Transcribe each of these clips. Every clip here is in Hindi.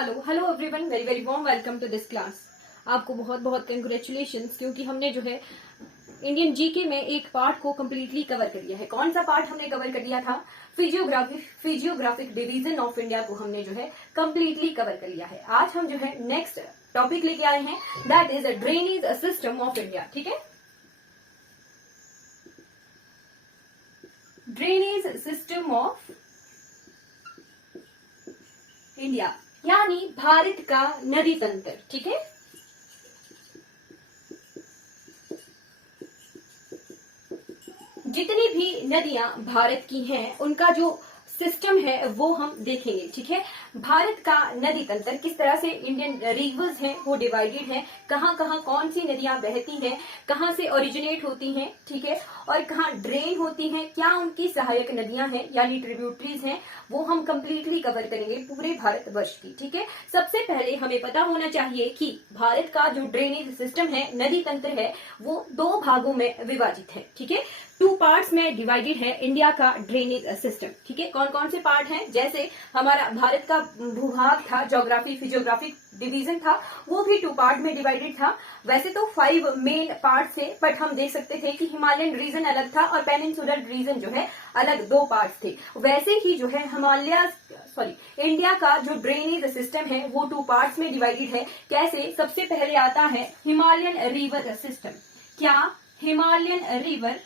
Hello hello everyone, very very warm welcome to this class. आपको बहुत बहुत कंग्रेचुलेशंस, क्योंकि हमने जो है इंडियन जीके में एक पार्ट को कम्प्लीटली कवर कर लिया है। कौन सा पार्ट हमने कवर कर लिया था? फिजियोग्राफिक डिवीजन ऑफ इंडिया को हमने जो है कम्प्लीटली कवर कर लिया है। आज हम जो है नेक्स्ट टॉपिक लेके आए हैं, that is drainage system of India. ठीक है, ड्रेनेज सिस्टम ऑफ इंडिया यानी भारत का नदी तंत्र। ठीक है, जितनी भी नदियां भारत की हैं उनका जो सिस्टम है वो हम देखेंगे। ठीक है, भारत का नदी तंत्र किस तरह से इंडियन रिवर्स हैं वो डिवाइडेड है, कहाँ कहाँ कौन सी नदियां बहती हैं, कहाँ से ओरिजिनेट होती हैं, ठीक है, और कहाँ ड्रेन होती हैं, क्या उनकी सहायक नदियां हैं यानी ट्रिब्यूटरीज हैं, वो हम कंप्लीटली कवर करेंगे पूरे भारतवर्ष की। ठीक है, सबसे पहले हमें पता होना चाहिए कि भारत का जो ड्रेनेज सिस्टम है, नदी तंत्र है, वो दो भागों में विभाजित है। ठीक है, 2 पार्ट्स में डिवाइडेड है इंडिया का ड्रेनेज सिस्टम। ठीक है, कौन कौन से पार्ट हैं? जैसे हमारा भारत का भूभाग था, ज्योग्राफी फिजियोग्राफिक डिवीजन था, वो भी 2 पार्ट में डिवाइडेड था। वैसे तो 5 मेन पार्ट थे, बट हम देख सकते थे कि हिमालयन रीजन अलग था और पेनिनसुलर रीजन जो है अलग 2 पार्ट थे। वैसे ही जो है इंडिया का जो ड्रेनेज सिस्टम है वो 2 पार्ट्स में डिवाइडेड है। कैसे? सबसे पहले आता है हिमालयन रिवर सिस्टम। क्या? हिमालयन रिवर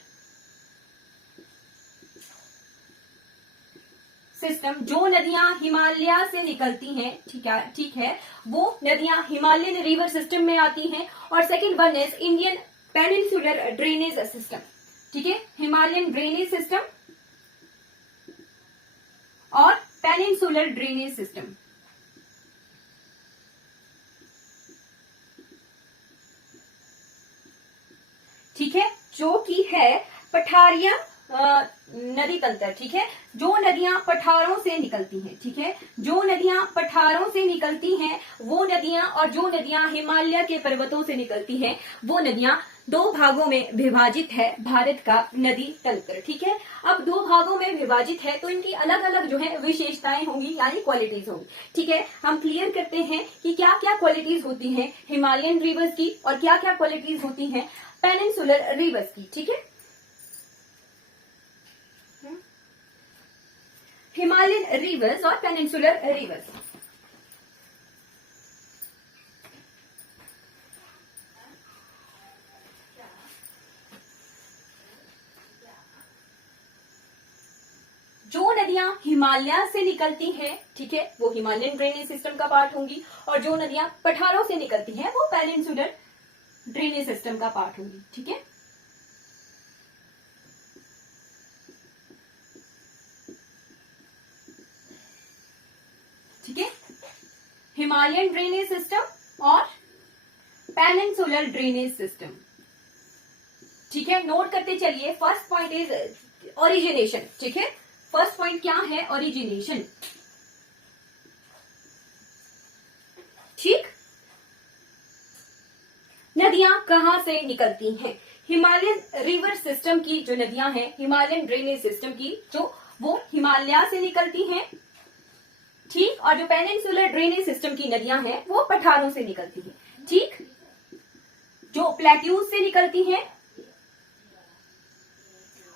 सिस्टम, जो नदियां हिमालय से निकलती हैं, ठीक है, वो नदियां हिमालयन रिवर सिस्टम में आती हैं। और second one is Indian peninsular drainage system. ठीक है, हिमालयन ड्रेनेज सिस्टम और पेनिनसुलर ड्रेनेज सिस्टम। ठीक है, जो कि है पठारिया नदी तंत्र। ठीक है, जो नदियां पठारों से निकलती हैं, ठीक है, जो नदियां पठारों से निकलती हैं वो नदियां, और जो नदियां हिमालय के पर्वतों से निकलती हैं वो नदियां 2 भागों में विभाजित है भारत का नदी तंत्र। ठीक है, अब 2 भागों में विभाजित है तो इनकी अलग अलग जो है विशेषताएं होंगी यानी क्वालिटीज होंगी। ठीक है, हम क्लियर करते हैं कि क्या क्या क्वालिटीज होती हैं हिमालयन रिवर्स की और क्या क्या क्वालिटीज होती हैं पेनिनसुलर रिवर्स की। ठीक है, हिमालयन रिवर्स और पेनिनसुलर रिवर्स। जो नदियां हिमालय से निकलती हैं, ठीक है, वो हिमालयन ड्रेनेज सिस्टम का पार्ट होंगी, और जो नदियां पठारों से निकलती हैं वो पेनिनसुलर ड्रेनेज सिस्टम का पार्ट होंगी। ठीक है, ठीक है, हिमालयन ड्रेनेज सिस्टम और पेनिनसुलर ड्रेनेज सिस्टम। ठीक है, नोट करते चलिए। First point is origination. ठीक है, फर्स्ट पॉइंट क्या है? ओरिजिनेशन। ठीक, नदियां कहां से निकलती हैं? हिमालयन रिवर सिस्टम की जो नदियां हैं, हिमालयन ड्रेनेज सिस्टम की, जो वो हिमालय से निकलती हैं, ठीक, और जो पेनिनसुलर ड्रेनेज सिस्टम की नदियां हैं वो पठारों से निकलती हैं। ठीक, जो प्लेट्यूज से निकलती हैं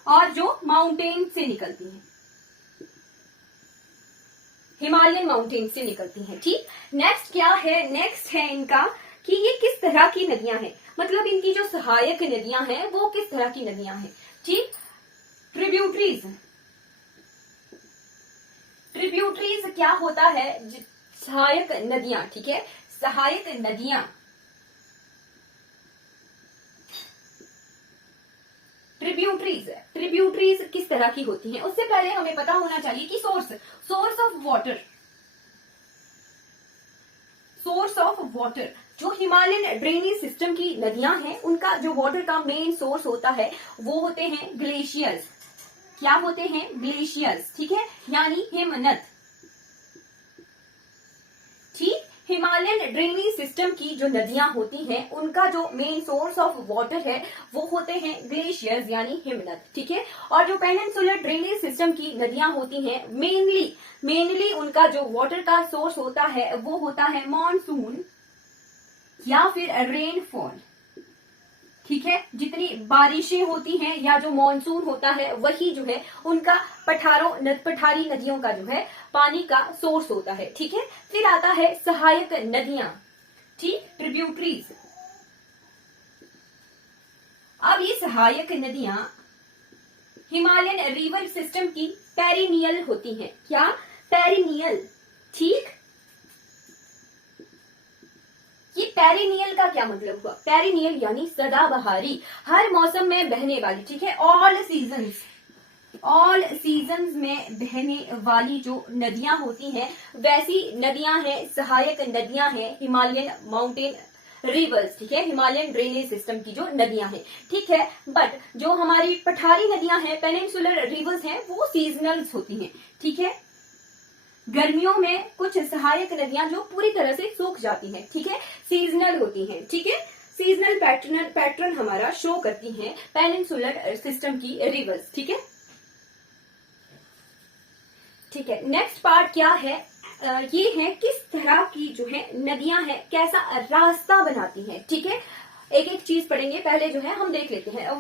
और जो माउंटेन से निकलती हैं, हिमालयन माउंटेन से निकलती हैं। ठीक, नेक्स्ट क्या है? नेक्स्ट है इनका कि ये किस तरह की नदियां हैं, मतलब इनकी जो सहायक नदियां हैं वो किस तरह की नदियां हैं। ठीक, ट्रिब्यूटरीज। ट्रिब्यूटरीज क्या होता है? सहायक नदियां। ठीक है, सहायक नदियां, ट्रिब्यूटरीज किस तरह की होती हैं? उससे पहले हमें पता होना चाहिए कि सोर्स ऑफ वाटर, जो हिमालयन ड्रेनेज सिस्टम की नदियां हैं उनका जो वाटर का मेन सोर्स होता है वो होते हैं ग्लेशियर्स। क्या होते हैं? ग्लेशियर्स। ठीक है, यानी हिमनद। ठीक, हिमालयन ड्रेनेज सिस्टम की जो नदियां होती हैं उनका जो मेन सोर्स ऑफ वाटर है वो होते हैं ग्लेशियर्स यानी हिमनद, ठीक है। और जो पेनिनसुलर ड्रेनेज सिस्टम की नदियां होती हैं मेनली उनका जो वाटर का सोर्स होता है वो होता है मॉनसून या फिर रेनफॉल, ठीक है। जितनी बारिशें होती हैं या जो मॉनसून होता है वही जो है उनका पठारी नदियों का जो है पानी का सोर्स होता है, ठीक है। फिर आता है सहायक नदियां, ठीक, ट्रिब्यूटरीज। अब ये सहायक नदियां हिमालयन रिवर सिस्टम की पेरिनियल होती हैं। क्या? पेरिनियल, ठीक। ये पेरिनियल का क्या मतलब हुआ? पेरिनियल यानी सदाबहारी, हर मौसम में बहने वाली, ठीक है। ऑल सीजन्स में बहने वाली जो नदियां होती हैं वैसी नदियां हैं, सहायक नदियां हैं हिमालयन माउंटेन रिवर्स, ठीक है, हिमालयन ड्रेनेज सिस्टम की जो नदियां हैं, ठीक है। बट जो हमारी पठारी नदियां हैं, पेनिनसुलर रिवर्स हैं, वो सीजनल्स होती हैं, ठीक है। गर्मियों में कुछ सहायक नदियां जो पूरी तरह से सूख जाती हैं, ठीक है, सीजनल होती हैं, ठीक है। सीजनल पैटर्न हमारा शो करती हैं पेनिनसुलर सिस्टम की रिवर्स, ठीक है। ठीक है, नेक्स्ट पार्ट क्या है? ये है किस तरह की जो है नदियां हैं, कैसा रास्ता बनाती हैं, ठीक है। एक एक चीज पढ़ेंगे, पहले जो है हम देख लेते हैं।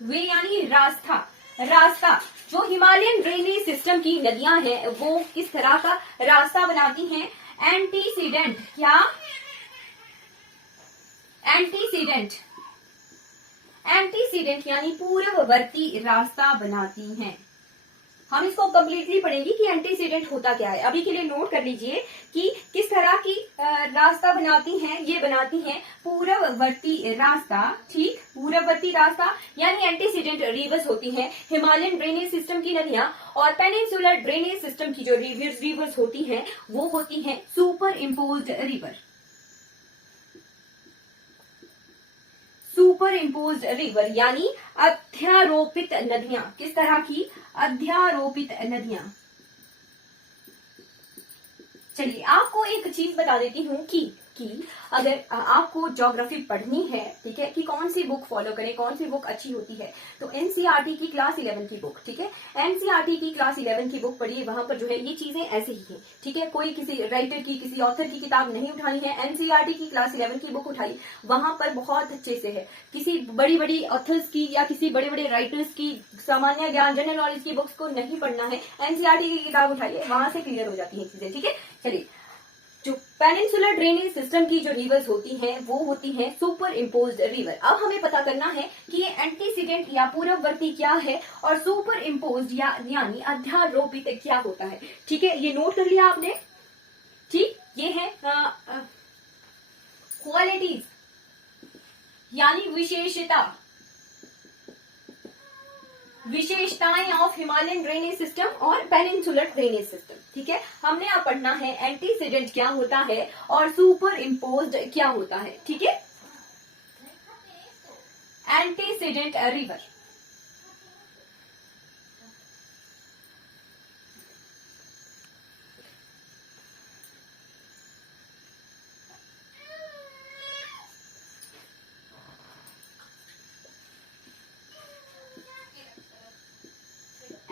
वे यानी रास्ता जो हिमालयन ड्रेनेज सिस्टम की नदियां हैं वो किस तरह का रास्ता बनाती हैं? एंटीसीडेंट, क्या? एंटीसीडेंट यानी पूर्ववर्ती रास्ता बनाती हैं। हम इसको कंप्लीटली पढ़ेंगे कि एंटीसीडेंट होता क्या है। अभी के लिए नोट कर लीजिए कि किस तरह की रास्ता बनाती हैं। ये बनाती हैं पूर्ववर्ती रास्ता, ठीक, पूर्ववर्ती रास्ता यानी एंटीसीडेंट रिवर्स होती हैं हिमालयन ड्रेनेज सिस्टम की नदियां। और पेनिनसुलर ड्रेनेज सिस्टम की जो रिवर्स होती हैं वो होती हैं सुपर इम्पोज्ड रिवर यानी अध्यारोपित नदियां। किस तरह की? अध्यारोपित नदियां। चलिए आपको एक चीज बता देती हूँ कि अगर आपको ज्योग्राफी पढ़नी है, ठीक है, कि कौन सी बुक फॉलो करें, कौन सी बुक अच्छी होती है, तो एनसीईआरटी की क्लास 11 की बुक, ठीक है, एनसीईआरटी की क्लास 11 की बुक पढ़िए। वहां पर जो है ये चीजें ऐसे ही हैं, ठीक है। कोई किसी राइटर की, किसी ऑथर की किताब नहीं उठानी है, एनसीईआरटी की क्लास 11 की बुक उठाई, वहां पर बहुत अच्छे से है। किसी बड़ी ऑथर्स की या किसी बड़े राइटर्स की सामान्य ज्ञान, जनरल नॉलेज की बुक्स को नहीं पढ़ना है, एनसीईआरटी की किताब उठाइए, वहां से क्लियर हो जाती है चीजें, ठीक है। चलिए, जो पेनिनसुलर ड्रेनेज सिस्टम की जो रिवर्स होती हैं वो होती हैं सुपर इम्पोज्ड रिवर। अब हमें पता करना है कि ये एंटीसीडेंट या पूर्ववर्ती क्या है और सुपर इम्पोज्ड यानी अध्यारोपित क्या होता है, ठीक है। ये नोट कर लिया आपने, ठीक। ये है क्वालिटीज यानी विशेषताएं ऑफ हिमालयन ड्रेनेज सिस्टम और पेनिनसुलर ड्रेनेज सिस्टम, ठीक है। हमने अब पढ़ना है एंटीसीडेंट क्या होता है और सुपर इम्पोज्ड क्या होता है, ठीक है। एंटीसीडेंट रिवर,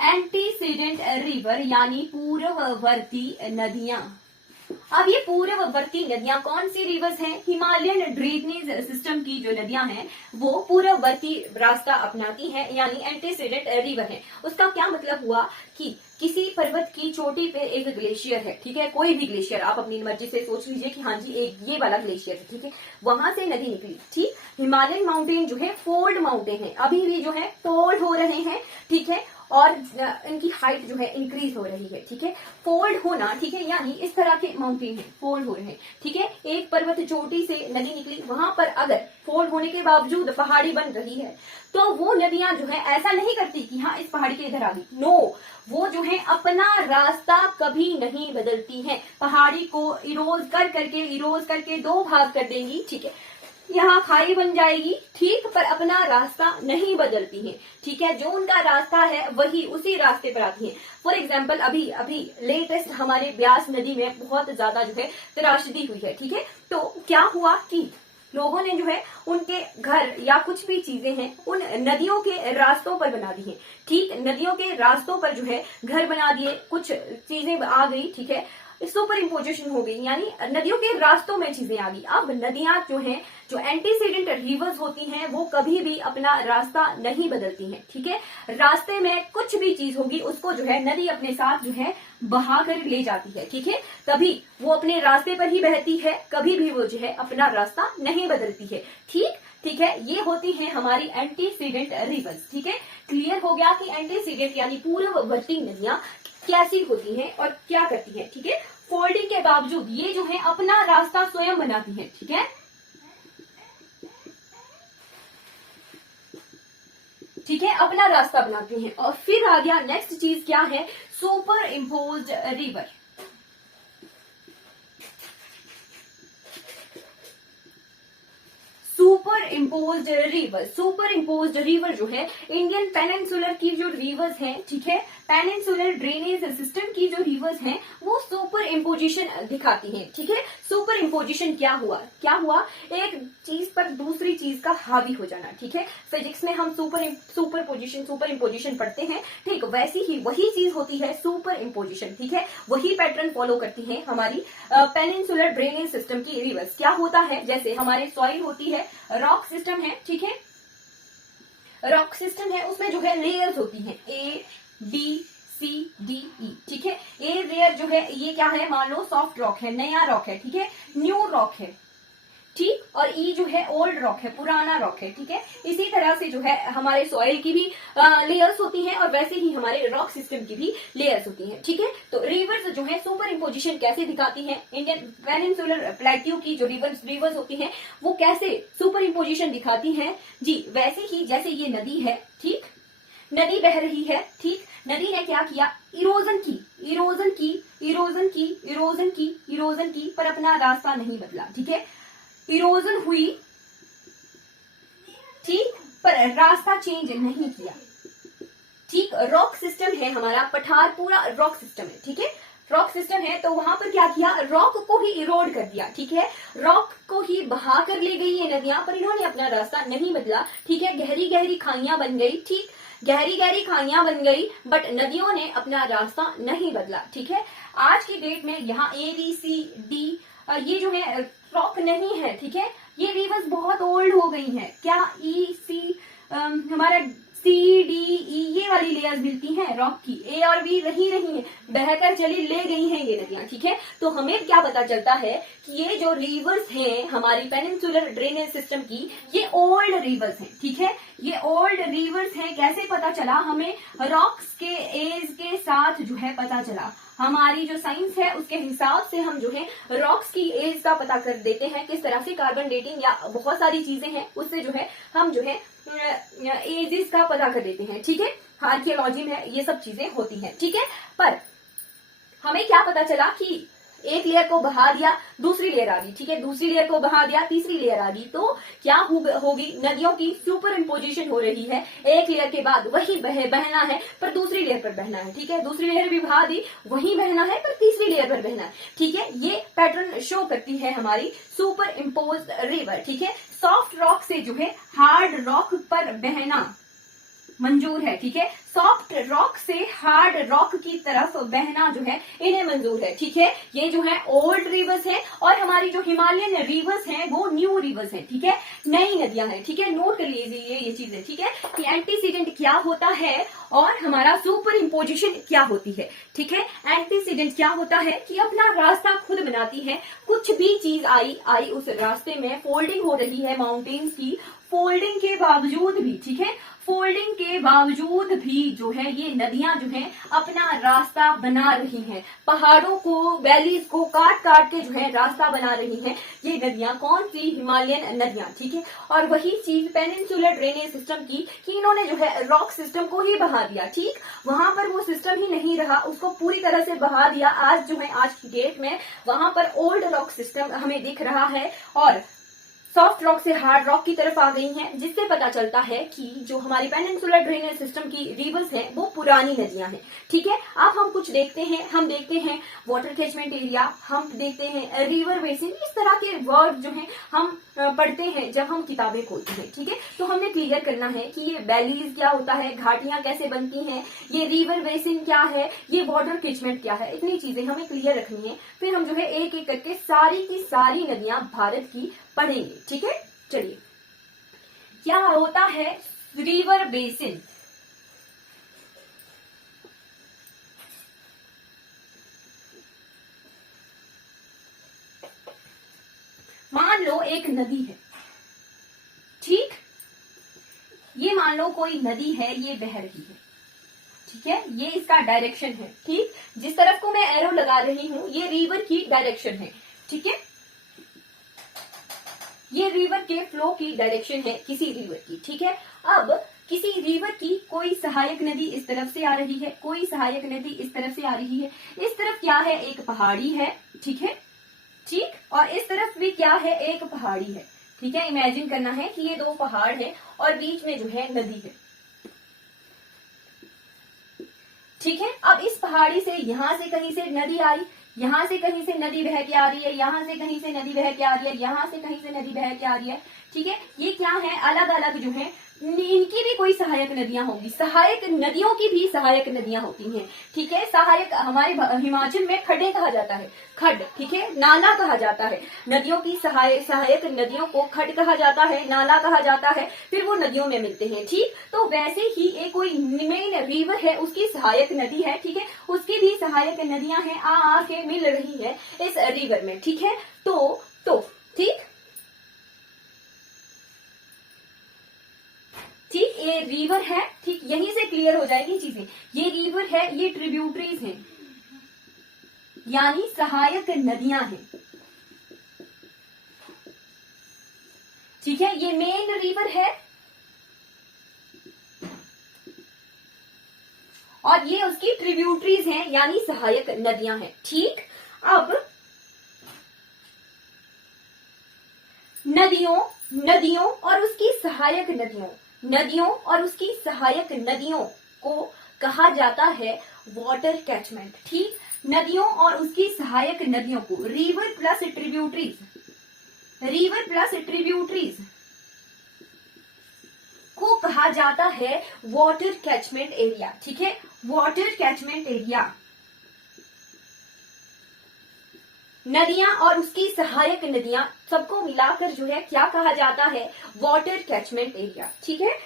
एंटीसीडेंट रिवर यानी पूर्ववर्ती नदियां। अब ये पूर्ववर्ती नदियां कौन सी रिवर्स हैं? हिमालयन ड्रेनेज सिस्टम की जो नदियां हैं वो पूर्ववर्ती रास्ता अपनाती हैं यानी एंटीसीडेंट रिवर है। उसका क्या मतलब हुआ कि किसी पर्वत की चोटी पे एक ग्लेशियर है, ठीक है, कोई भी ग्लेशियर, आप अपनी मर्जी से सोच लीजिए कि हाँ जी एक ये वाला ग्लेशियर है, ठीक है, वहां से नदी निकली, ठीक। हिमालयन माउंटेन जो है फोल्ड माउंटेन है, अभी भी जो है फोल्ड हो रहे हैं, ठीक है, और इनकी हाइट जो है इंक्रीज हो रही है, ठीक है। फोल्ड होना, ठीक है, यानी इस तरह के माउंटेन है, फोल्ड हो रहे हैं, ठीक है। एक पर्वत चोटी से नदी निकली, वहां पर अगर फोल्ड होने के बावजूद पहाड़ी बन रही है तो वो नदियां जो है ऐसा नहीं करती कि हाँ इस पहाड़ी के इधर आ गई, नो, वो जो है अपना रास्ता कभी नहीं बदलती हैं, पहाड़ी को इरोज करके दो भाग कर देंगी, ठीक है। यहाँ खाई बन जाएगी, ठीक, पर अपना रास्ता नहीं बदलती हैं, ठीक है। जो उनका रास्ता है वही उसी रास्ते पर आती हैं। फॉर एग्जाम्पल अभी अभी लेटेस्ट हमारे ब्यास नदी में बहुत ज्यादा जो है त्रासदी हुई है, ठीक है। तो क्या हुआ कि लोगों ने जो है उनके घर या कुछ भी चीजें हैं उन नदियों के रास्तों पर बना दी हैं, ठीक। नदियों के रास्तों पर जो है घर बना दिए, कुछ चीजें आ गई, ठीक है, सुपर इम्पोजिशन हो गई, यानी नदियों के रास्तों में चीजें आ गई। अब नदियां जो हैं, जो एंटीसीडेंट रिवर्स होती हैं, वो कभी भी अपना रास्ता नहीं बदलती हैं, ठीक है। रास्ते में कुछ भी चीज होगी उसको जो है नदी अपने साथ जो है बहा कर ले जाती है, ठीक है। तभी वो अपने रास्ते पर ही बहती है, कभी भी वो जो है अपना रास्ता नहीं बदलती है, ठीक। ठीक है, ये होती है हमारी एंटीसीडेंट रिवर्स, ठीक है। क्लियर हो गया कि एंटीसीडेंट यानी पूर्ववर्ती नदियां कैसी होती हैं और क्या करती हैं, ठीक है। फोल्डिंग के बावजूद ये जो है अपना रास्ता स्वयं बनाती हैं, ठीक है। ठीक है, अपना रास्ता बनाती हैं। और फिर आ गया नेक्स्ट चीज क्या है, super imposed river. Super imposed river, super imposed river जो है इंडियन पेनिनसुलर की जो रिवर्स हैं, ठीक है, पेनिनसुलर ड्रेनेज सिस्टम की जो रिवर्स हैं वो सुपर इम्पोजिशन दिखाती हैं, ठीक है। सुपर इम्पोजिशन क्या हुआ, क्या हुआ, एक चीज पर दूसरी चीज का हावी हो जाना, ठीक है। फिजिक्स में हम सुपर इम्पोजिशन पढ़ते हैं, ठीक, वैसी ही वही चीज होती है सुपर इम्पोजिशन, ठीक है। वही पैटर्न फॉलो करती है हमारी पेनिनसुलर ड्रेनेज सिस्टम की रिवर्स। क्या होता है, जैसे हमारे सॉइल होती है, रॉक सिस्टम है, ठीक है, रॉक सिस्टम है, उसमें जो है लेयर्स होती हैं, A B C D E, ठीक है। ए लेयर जो है ये क्या है, मान लो सॉफ्ट रॉक है, नया रॉक है, ठीक है, न्यू रॉक है, ठीक, और ई जो है ओल्ड रॉक है, पुराना रॉक है, ठीक है। इसी तरह से जो है हमारे सॉइल की भी लेयर्स होती हैं और वैसे ही हमारे रॉक सिस्टम की भी लेयर्स होती हैं, ठीक है। तो रिवर्स जो है सुपर इम्पोजिशन कैसे दिखाती हैं, इंडियन पेनिनसुलर प्लेट्यू की जो रिवर्स होती हैं वो कैसे सुपर इम्पोजिशन दिखाती हैं जी, वैसे ही जैसे ये नदी है, ठीक, नदी बह रही है, ठीक, नदी ने क्या किया, इरोजन की पर अपना रास्ता नहीं बदला, ठीक है। इरोजन हुई, ठीक, पर रास्ता चेंज नहीं किया, ठीक। रॉक सिस्टम है हमारा, पठार पूरा रॉक सिस्टम है, ठीक है, रॉक सिस्टम है। तो वहां पर क्या किया, रॉक को ही इरोड कर दिया, ठीक है, रॉक को ही बहा कर ले गई ये नदियां, पर इन्होंने अपना रास्ता नहीं बदला, ठीक है। गहरी गहरी खाइयां बन गई, ठीक, गहरी गहरी खाइयां बन गई, बट नदियों ने अपना रास्ता नहीं बदला, ठीक है। आज की डेट में यहाँ ए बी सी डी ये जो है रॉक नहीं है, ठीक है, ये रिवर्स बहुत ओल्ड हो गई हैं। क्या ई सी हमारा सी डी ई ये वाली लेयर्स मिलती हैं रॉक की, ए और बी रही नहीं है, बहकर चली ले गई हैं ये नदियां, ठीक है। तो हमें क्या पता चलता है कि ये जो रिवर्स हैं हमारी पेनिनसुलर ड्रेनेज सिस्टम की, ये ओल्ड रिवर्स हैं, ठीक है, ये ओल्ड रिवर्स हैं। कैसे पता चला हमें, रॉक्स के एज के साथ जो है पता चला, हमारी जो साइंस है उसके हिसाब से हम जो है रॉक्स की एज का पता कर देते हैं। किस तरह से, कार्बन डेटिंग या बहुत सारी चीजें हैं उससे जो है हम जो है एजेस का पता कर देते हैं, ठीक है। आर्कियोलॉजी में ये सब चीजें होती हैं, ठीक है। पर हमें क्या पता चला कि एक लेयर को बहा दिया, दूसरी लेयर आ गई, ठीक है, दूसरी लेयर को बहा दिया, तीसरी लेयर आ गई, तो क्या होगी, नदियों की सुपर इम्पोजिशन हो रही है। एक लेयर के बाद वही बहना है पर दूसरी लेयर पर बहना है, ठीक है, दूसरी लेयर भी बहा दी, वही बहना है पर तीसरी लेयर पर बहना है, ठीक है। ये पैटर्न शो करती है हमारी सुपर इम्पोज्ड रिवर, ठीक है। सॉफ्ट रॉक से जो है हार्ड रॉक पर बहना मंजूर है, ठीक है, सॉफ्ट रॉक से हार्ड रॉक की तरफ बहना जो है इन्हें मंजूर है, ठीक है। ये जो है ओल्ड रिवर्स है और हमारी जो हिमालयन रिवर्स हैं वो न्यू रिवर्स हैं, ठीक है, नई नदियां हैं, ठीक है। नोट कर लीजिए ये चीजें, ठीक है, कि एंटीसीडेंट क्या होता है और हमारा सुपर इम्पोजिशन क्या होती है, ठीक है। एंटीसीडेंट क्या होता है कि अपना रास्ता खुद बनाती है, कुछ भी चीज आई उस रास्ते में फोल्डिंग हो रही है माउंटेन्स की, फोल्डिंग के बावजूद भी, ठीक है, फोल्डिंग के बावजूद भी जो है ये नदियां जो है अपना रास्ता बना रही हैं, पहाड़ों को वैलीज को काट काट के जो है रास्ता बना रही हैं ये नदियां। कौन सी, हिमालयन नदियां, ठीक है। और वही चीज पेनिनसुलर ड्रेनेज सिस्टम की कि इन्होंने जो है रॉक सिस्टम को ही बहा दिया, ठीक, वहां पर वो सिस्टम ही नहीं रहा, उसको पूरी तरह से बहा दिया। आज जो है आज की डेट में वहां पर ओल्ड रॉक सिस्टम हमें दिख रहा है और सॉफ्ट रॉक से हार्ड रॉक की तरफ आ गई हैं, जिससे पता चलता है कि जो हमारी पेनिनसुलर ड्रेनेज सिस्टम की रिवर्स हैं वो पुरानी नदियां हैं। ठीक है, अब हम कुछ देखते हैं, हम देखते हैं वाटर कैचमेंट एरिया, हम देखते हैं रिवर बेसिन, इस तरह के वर्ड जो हैं हम पढ़ते हैं जब हम किताबें खोलते हैं। ठीक है, तो हमने क्लियर करना है कि ये वैलीज क्या होता है, घाटियां कैसे बनती हैं, ये रिवर बेसिन क्या है, ये वाटर कैचमेंट क्या है, इतनी चीजें हमें क्लियर रखनी है। फिर हम जो है एक एक करके सारी की सारी नदियां भारत की पढ़ेंगे। ठीक है, चलिए, क्या होता है रिवर बेसिन? मान लो एक नदी है, ठीक, ये मान लो कोई नदी है, ये बह रही है। ठीक है, ये इसका डायरेक्शन है। ठीक, जिस तरफ को मैं एरो लगा रही हूं ये रिवर की डायरेक्शन है। ठीक है, ये रिवर के फ्लो की डायरेक्शन है किसी रिवर की। ठीक है, अब किसी रिवर की कोई सहायक नदी इस तरफ से आ रही है, कोई सहायक नदी इस तरफ से आ रही है। इस तरफ क्या है, एक पहाड़ी है। ठीक है, ठीक, और इस तरफ भी क्या है, एक पहाड़ी है। ठीक है, इमेजिन करना है कि ये दो पहाड़ है और बीच में जो है नदी है। ठीक है, अब इस पहाड़ी से यहां से कहीं से नदी आई, यहां से कहीं से नदी बह के आ रही है, यहां से कहीं से नदी बह के आ रही है, यहां से कहीं से नदी बह के आ रही है। ठीक है, ये क्या है, अलग अलग जो है, इनकी भी कोई सहायक नदियां होंगी, सहायक नदियों की भी सहायक नदियां होती हैं। ठीक है, सहायक हमारे हिमाचल में खड्डे कहा जाता है, खड्ड। ठीक है, नाला कहा जाता है, नदियों की सहायक नदियों को खड्ड कहा जाता है, नाला कहा जाता है, फिर वो नदियों में मिलते हैं। ठीक, तो वैसे ही एक कोई मेन रिवर है, उसकी सहायक नदी है। ठीक है, उसकी भी सहायक नदियां हैं, आ के मिल रही है इस रिवर में। ठीक है, तो ठीक, ठीक, ये रिवर है। ठीक, यहीं से क्लियर हो जाएगी चीजें, ये रिवर है, ये ट्रिब्यूटरीज हैं, यानी सहायक नदियां हैं। ठीक है, ये मेन रिवर है और ये उसकी ट्रिब्यूटरीज हैं, यानी सहायक नदियां हैं। ठीक, अब नदियों और उसकी सहायक नदियों और उसकी सहायक नदियों को कहा जाता है वाटर कैचमेंट। ठीक, नदियों और उसकी सहायक नदियों को रिवर प्लस ट्रिब्यूटरीज को कहा जाता है वाटर कैचमेंट एरिया। ठीक है, वाटर कैचमेंट एरिया, नदियां और उसकी सहायक नदियां सबको मिलाकर जो है क्या कहा जाता है, वाटर कैचमेंट एरिया। ठीक है,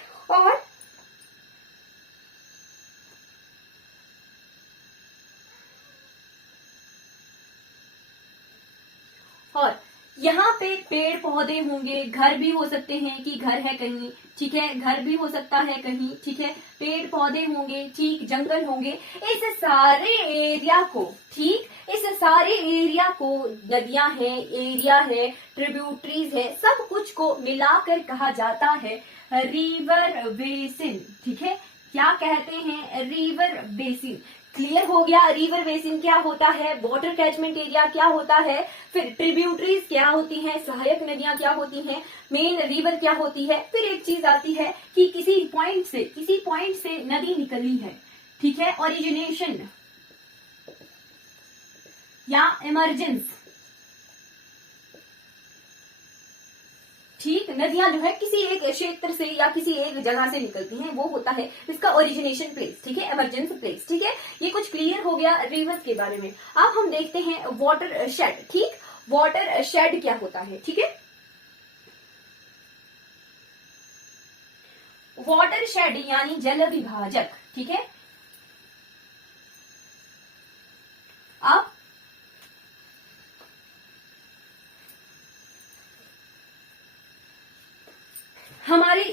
और यहाँ पे पेड़ पौधे होंगे, घर भी हो सकते हैं कि घर है कहीं। ठीक है, घर भी हो सकता है कहीं। ठीक है, पेड़ पौधे होंगे, ठीक, जंगल होंगे, इस सारे एरिया को, ठीक, इस सारे एरिया को, नदियां हैं, एरिया है, ट्रिब्यूटरीज है, सब कुछ को मिलाकर कहा जाता है रिवर बेसिन। ठीक है, क्या कहते हैं, रिवर बेसिन। क्लियर हो गया, रिवर बेसिन क्या होता है, वाटर कैचमेंट एरिया क्या होता है, फिर ट्रिब्यूटरीज क्या होती हैं, सहायक नदियां क्या होती हैं, मेन रिवर क्या होती है। फिर एक चीज आती है कि किसी पॉइंट से नदी निकली है। ठीक है, ओरिजिनेशन या इमरजेंस। ठीक, नदियां जो है किसी एक क्षेत्र से या किसी एक जगह से निकलती हैं, वो होता है इसका ओरिजिनेशन प्लेस। ठीक है, इमरजेंसी प्लेस। ठीक है, ये कुछ क्लियर हो गया रिवर्स के बारे में। अब हम देखते हैं वाटर शेड। ठीक, वाटर शेड क्या होता है। ठीक है, वाटर शेड यानी जल विभाजक। ठीक है, अब हमारी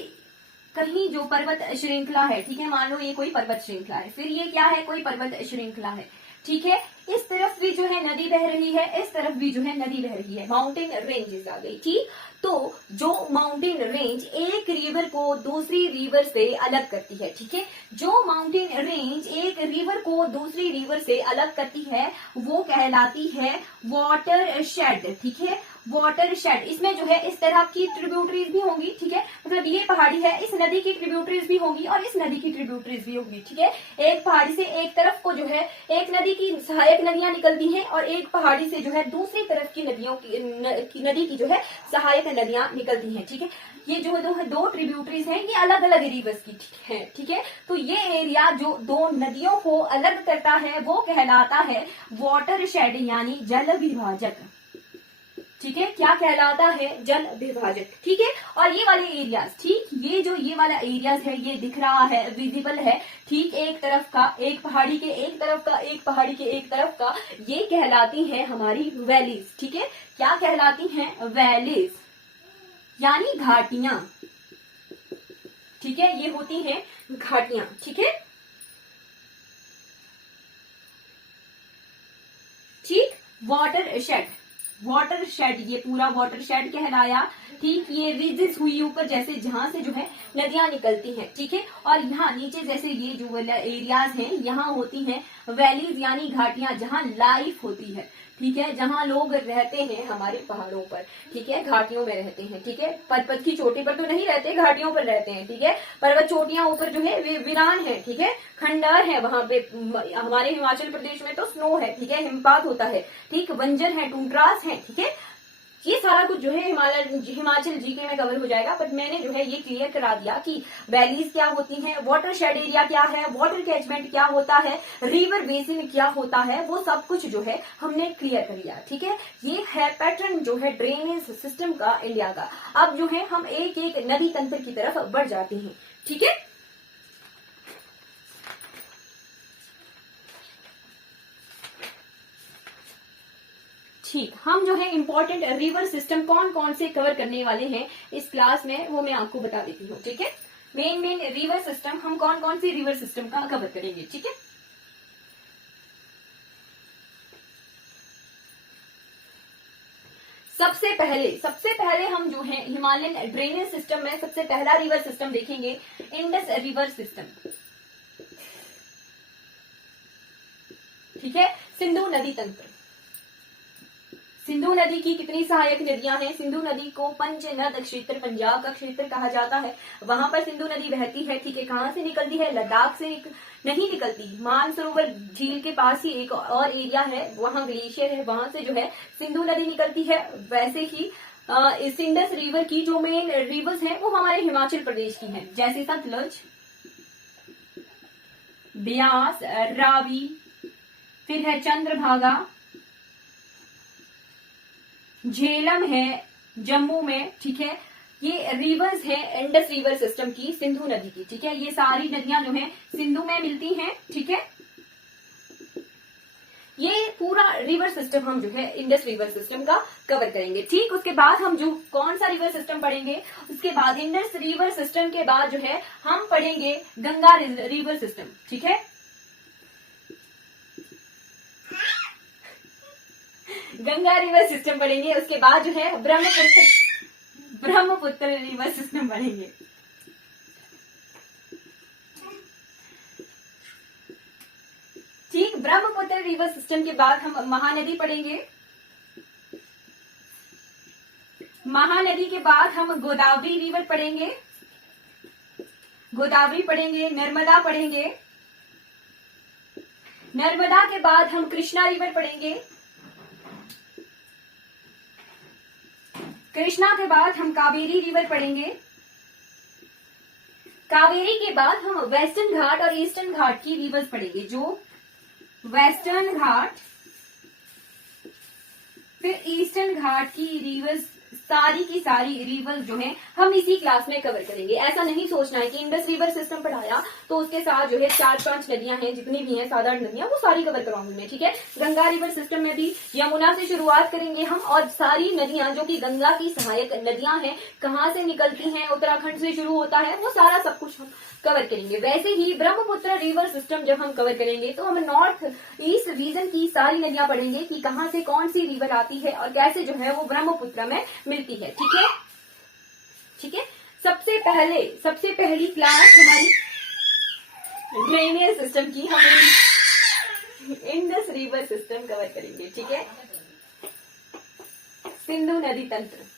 कहीं जो पर्वत श्रृंखला है, ठीक है, मान लो ये कोई पर्वत श्रृंखला है, फिर ये क्या है, कोई पर्वत श्रृंखला है। ठीक है, इस तरफ भी जो है नदी बह रही है, इस तरफ भी जो है नदी बह रही है, माउंटेन रेंजेस आ गई। ठीक, तो जो माउंटेन रेंज एक रिवर को दूसरी रिवर से अलग करती है। ठीक है, जो माउंटेन रेंज एक रिवर को दूसरी रिवर से अलग करती है वो कहलाती है वाटर शेड। ठीक है, वाटर शेड, इसमें जो है इस तरह की ट्रिब्यूटरीज भी होंगी, ठीक है, मतलब ये पहाड़ी है, इस नदी की ट्रिब्यूटरीज भी होंगी और इस नदी की ट्रिब्यूटरीज भी होंगी, ठीक है। एक पहाड़ी से एक तरफ को जो है एक नदी की सहायक नदियां निकलती हैं और एक पहाड़ी से जो है दूसरी तरफ की नदियों की नदी की जो है सहायक नदियां निकलती हैं, ठीक है। ये जो दो ट्रिब्यूटरीज हैं ये अलग अलग रिवर्स की है, ठीक है। तो ये एरिया जो दो नदियों को अलग करता है वो कहलाता है वाटर शेड यानी जल विभाजक, ठीक है। क्या कहलाता है? जल विभाजक, ठीक है। और ये वाले एरियाज, ठीक, ये वाला एरियाज है, ये दिख रहा है, विजिबल है, ठीक, एक तरफ का, एक पहाड़ी के एक तरफ का, एक पहाड़ी के एक तरफ का, ये कहलाती है हमारी वैलीज, ठीक है। क्या कहलाती हैं? वैलीज यानी घाटियां, ठीक है, ये होती हैं घाटियां, ठीक है, ठीक। वाटर शेड, वाटर शेड, ये पूरा वाटर शेड कहलाया, ठीक। ये रिजेस हुई ऊपर जैसे जहां से जो है नदियां निकलती हैं, ठीक है। और यहाँ नीचे जैसे ये जो एरियाज हैं यहाँ होती हैं वैलीज यानी घाटियां जहां लाइफ होती है, ठीक है, जहां लोग रहते हैं हमारे पहाड़ों पर, ठीक है, घाटियों में रहते हैं, ठीक है। पर्वत की चोटी पर तो नहीं रहते, घाटियों पर रहते हैं, ठीक है। पर्वत चोटियां ऊपर जो है वीरान है, ठीक है, खंडहर है वहां पे। हमारे हिमाचल प्रदेश में तो स्नो है, ठीक है, हिमपात होता है, ठीक, बंजर है, टूंड्रास है, ठीक है। ये सारा कुछ जो है हिमाचल जीके में कवर हो जाएगा, बट मैंने जो है ये क्लियर करा दिया कि वैलीज क्या होती हैं, वाटर शेड एरिया क्या है, वाटर कैचमेंट क्या होता है, रिवर बेसिन क्या होता है, वो सब कुछ जो है हमने क्लियर कर लिया, ठीक है। ये है पैटर्न जो है ड्रेनेज सिस्टम का इंडिया का। अब जो है हम एक एक नदी तंत्र की तरफ बढ़ जाते हैं, ठीक है। ठीक, हम जो है इंपॉर्टेंट रिवर सिस्टम कौन कौन से कवर करने वाले हैं इस क्लास में वो मैं आपको बता देती हूँ, ठीक है। मेन रिवर सिस्टम हम कौन कौन सी रिवर सिस्टम का कवर करेंगे, ठीक है। सबसे पहले हम जो है हिमालयन ड्रेनेज सिस्टम में सबसे पहला रिवर सिस्टम देखेंगे इंडस रिवर सिस्टम, ठीक है। सिंधु नदी तंत्र, सिंधु नदी की कितनी सहायक नदियां हैं? सिंधु नदी को पंचनद क्षेत्र, पंजाब का क्षेत्र कहा जाता है, वहां पर सिंधु नदी बहती है, ठीक है। कहां से निकलती है? लद्दाख से नहीं निकलती, मानसरोवर झील के पास ही एक और एरिया है, वहां ग्लेशियर है, वहां से जो है सिंधु नदी निकलती है। वैसे ही इस इंडस रिवर की जो मेन रिवर्स हैं वो हमारे हिमाचल प्रदेश की हैं, जैसे सतलुज, ब्यास, रावी, फिर है चंद्रभागा, झेलम है जम्मू में, ठीक है। ये रिवर्स है इंडस रिवर सिस्टम की, सिंधु नदी की, ठीक है। ये सारी नदियां जो हैं सिंधु में मिलती हैं, ठीक है। ये पूरा रिवर सिस्टम हम जो है इंडस रिवर सिस्टम का कवर करेंगे, ठीक। उसके बाद हम जो कौन सा रिवर सिस्टम पढ़ेंगे, उसके बाद इंडस रिवर सिस्टम के बाद जो है हम पढ़ेंगे गंगा रिवर सिस्टम, ठीक है। गंगा रिवर सिस्टम पढ़ेंगे, उसके बाद जो है ब्रह्मपुत्र रिवर सिस्टम पढ़ेंगे, ठीक। ब्रह्मपुत्र रिवर सिस्टम के बाद हम महानदी पढ़ेंगे, महानदी के बाद हम गोदावरी रिवर पढ़ेंगे, गोदावरी पढ़ेंगे, नर्मदा पढ़ेंगे, नर्मदा के बाद हम कृष्णा रिवर पढ़ेंगे, कृष्णा के बाद हम कावेरी रिवर पढ़ेंगे, कावेरी के बाद हम वेस्टर्न घाट और ईस्टर्न घाट की रिवर्स पढ़ेंगे, जो वेस्टर्न घाट फिर ईस्टर्न घाट की रिवर्स, सारी की सारी रिवर्स जो है हम इसी क्लास में कवर करेंगे। ऐसा नहीं सोचना है कि इंडस रिवर सिस्टम पढ़ाया तो उसके साथ जो है 4-5 नदियां हैं, जितनी भी हैं साधारण नदियां, वो सारी कवर करवाऊंगी मैं, ठीक है। गंगा रिवर सिस्टम में भी यमुना से शुरुआत करेंगे हम, और सारी नदियां जो कि गंगा की सहायक नदियां हैं कहाँ से निकलती हैं, उत्तराखंड से शुरू होता है, वो सारा सब कुछ हम कवर करेंगे। वैसे ही ब्रह्मपुत्र रिवर सिस्टम जब हम कवर करेंगे तो हम नॉर्थ ईस्ट रीजन की सारी नदियां पढ़ेंगे कि कहाँ से कौन सी रिवर आती है और कैसे जो है वो ब्रह्मपुत्र में मिलती है, ठीक है, ठीक है। सबसे पहली क्लास हमारी ड्रेनेज सिस्टम की, हम इंडस रिवर सिस्टम कवर करेंगे, ठीक है। सिंधु नदी तंत्र।